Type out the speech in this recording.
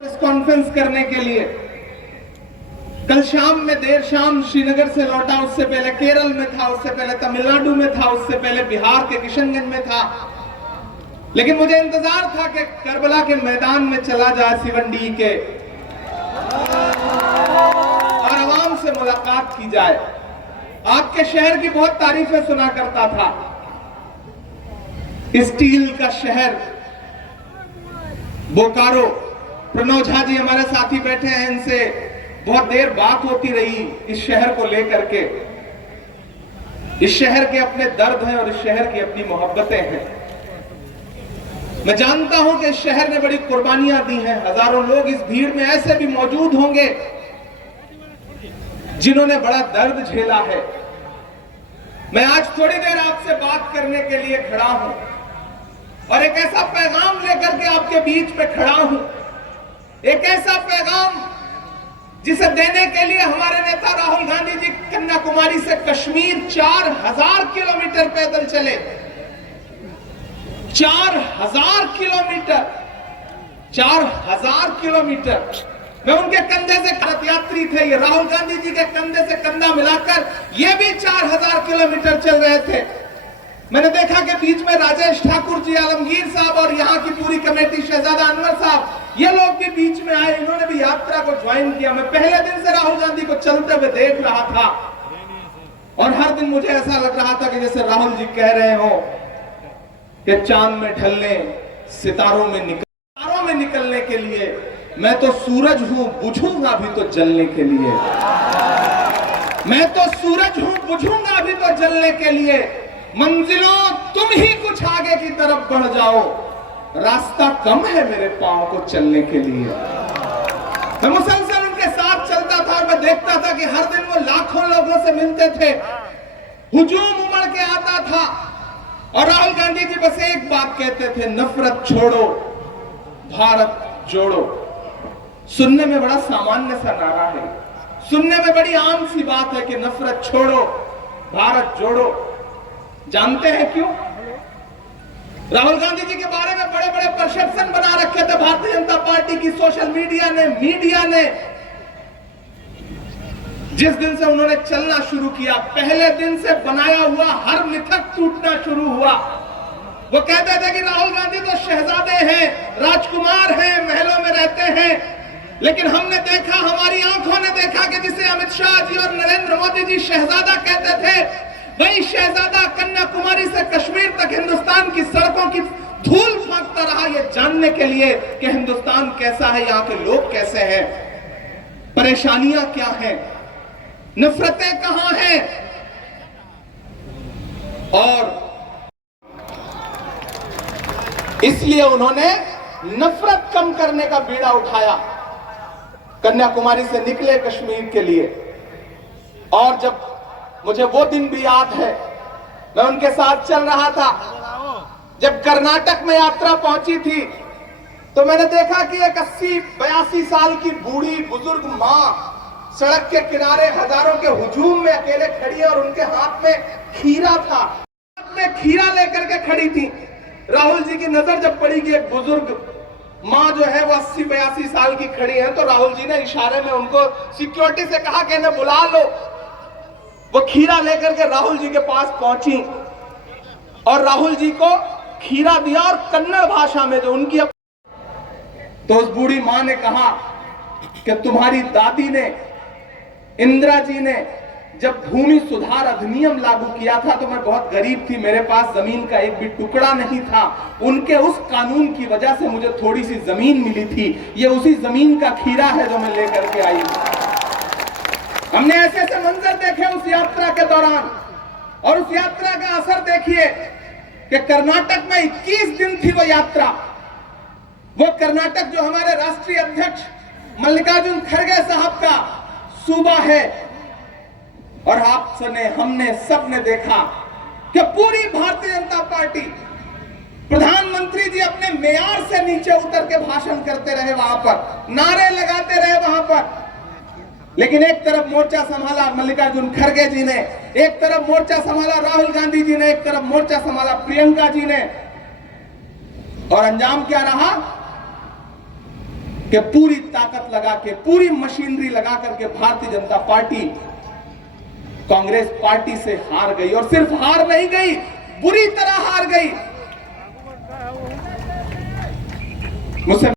Press conference करने के लिए कल शाम में देर शाम श्रीनगर से लौटा। उससे पहले केरल में था, उससे पहले तमिलनाडु में था, उससे पहले बिहार के किशनगंज में था। लेकिन मुझे इंतजार था कि करबला के मैदान में चला जाए सिवंडी के और आवाम से मुलाकात की जाए। आपके शहर की बहुत तारीफें सुना करता था। स्टील का शहर बोकारो। प्रणव झा जी हमारे साथी बैठे हैं, इनसे बहुत देर बात होती रही इस शहर को लेकर के। इस शहर के अपने दर्द हैं और इस शहर की अपनी मोहब्बतें हैं। मैं जानता हूं कि इस शहर ने बड़ी कुर्बानियां दी हैं। हजारों लोग इस भीड़ में ऐसे भी मौजूद होंगे जिन्होंने बड़ा दर्द झेला है। मैं आज थोड़ी देर आपसे बात करने के लिए खड़ा हूं और एक ऐसा पैगाम लेकर के आपके बीच पे खड़ा हूं, एक ऐसा पैगाम जिसे देने के लिए हमारे नेता राहुल गांधी जी कन्याकुमारी से कश्मीर 4000 किलोमीटर पैदल चले। 4000 किलोमीटर, 4000 किलोमीटर। मैं उनके कंधे से रथ यात्री थे, ये राहुल गांधी जी के कंधे से कंधा मिलाकर ये भी 4000 किलोमीटर चल रहे थे। मैंने देखा कि बीच में राजेश ठाकुर जी, आलमगीर साहब और यहाँ की पूरी कमेटी, शहजादा अनवर साहब, ये लोग भी बीच में आए। इन्होंने भी यात्रा को ज्वाइन किया। मैं पहले दिन से राहुल गांधी को चलते हुए देख रहा था और हर दिन मुझे ऐसा लग रहा था कि जैसे राहुल जी कह रहे हो कि चांद में ढलने, सितारों में निकलने के लिए मैं तो सूरज हूं, बुझूंगा भी तो जलने के लिए। मैं तो सूरज हूं, बुझूंगा भी तो जलने के लिए। मंजिलों तुम ही कुछ आगे की तरफ बढ़ जाओ, रास्ता कम है मेरे पांव को चलने के लिए। मैं मुसलसल उनके साथ चलता था और मैं देखता था कि हर दिन वो लाखों लोगों से मिलते थे, हुजूम उमड़ के आता था और राहुल गांधी जी बस एक बात कहते थे, नफरत छोड़ो, भारत जोड़ो। सुनने में बड़ा सामान्य सा नारा है, सुनने में बड़ी आम सी बात है कि नफरत छोड़ो, भारत जोड़ो। जानते हैं क्यों? राहुल गांधी जी के बारे में बड़े बड़े परसेप्शन बना रखे थे भारतीय जनता पार्टी की सोशल मीडिया ने, मीडिया ने। जिस दिन से उन्होंने चलना शुरू किया, पहले दिन से बनाया हुआ हर मिथक टूटना शुरू हुआ। वो कहते थे कि राहुल गांधी तो शहजादे हैं, राजकुमार हैं, महलों में रहते हैं। लेकिन हमने देखा, हमारी आंखों ने देखा कि जिसे अमित शाह जी और नरेंद्र मोदी जी शहजादा कहते थे, वही शहजादा कन्याकुमारी से कश्मीर तक हिंदुस्तान की सड़कों की धूल फेंकता रहा, ये जानने के लिए कि हिंदुस्तान कैसा है, यहाँ के लोग कैसे हैं, परेशानियां क्या हैं, नफरतें कहां हैं। और इसलिए उन्होंने नफरत कम करने का बीड़ा उठाया, कन्याकुमारी से निकले कश्मीर के लिए। और जब मुझे वो दिन भी याद है, मैं उनके साथ चल रहा था, जब कर्नाटक में यात्रा पहुंची थी तो मैंने देखा कि एक 80-82 साल की बूढ़ी बुजुर्ग मां सड़क के किनारे हजारों के हुजूम में अकेले खड़ी है और उनके हाथ में खीरा था, में खीरा लेकर के खड़ी थी। राहुल जी की नजर जब पड़ी कि एक बुजुर्ग मां जो है वो 80-82 साल की खड़ी है, तो राहुल जी ने इशारे में उनको सिक्योरिटी से कहा कि इन्हें बुला लो। वो खीरा लेकर के राहुल जी के पास पहुंची और राहुल जी को खीरा दिया और कन्नड़ भाषा में जो उनकी, तो उस बूढ़ी मां ने कहा कि तुम्हारी दादी ने, इंदिरा जी ने जब भूमि सुधार अधिनियम लागू किया था तो मैं बहुत गरीब थी, मेरे पास जमीन का एक भी टुकड़ा नहीं था। उनके उस कानून की वजह से मुझे थोड़ी सी जमीन मिली थी, ये उसी जमीन का खीरा है जो मैं लेकर के आई। हमने ऐसे ऐसे मंजर देखे उस यात्रा के दौरान, और उस यात्रा का असर देखिए कि कर्नाटक में 21 दिन थी वो यात्रा। वो कर्नाटक जो हमारे राष्ट्रीय अध्यक्ष मल्लिकार्जुन खड़गे साहब का सूबा है, और आपने, हमने, सबने देखा कि पूरी भारतीय जनता पार्टी, प्रधानमंत्री जी अपने मेयर से नीचे उतर के भाषण करते रहे, वहां पर नारे लगाते रहे वहां पर। लेकिन एक तरफ मोर्चा संभाला मल्लिकार्जुन खड़गे जी ने, एक तरफ मोर्चा संभाला राहुल गांधी जी ने, एक तरफ मोर्चा संभाला प्रियंका जी ने, और अंजाम क्या रहा? कि पूरी ताकत लगा के, पूरी मशीनरी लगा करके भारतीय जनता पार्टी कांग्रेस पार्टी से हार गई। और सिर्फ हार नहीं गई, बुरी तरह हार गई। मुझसे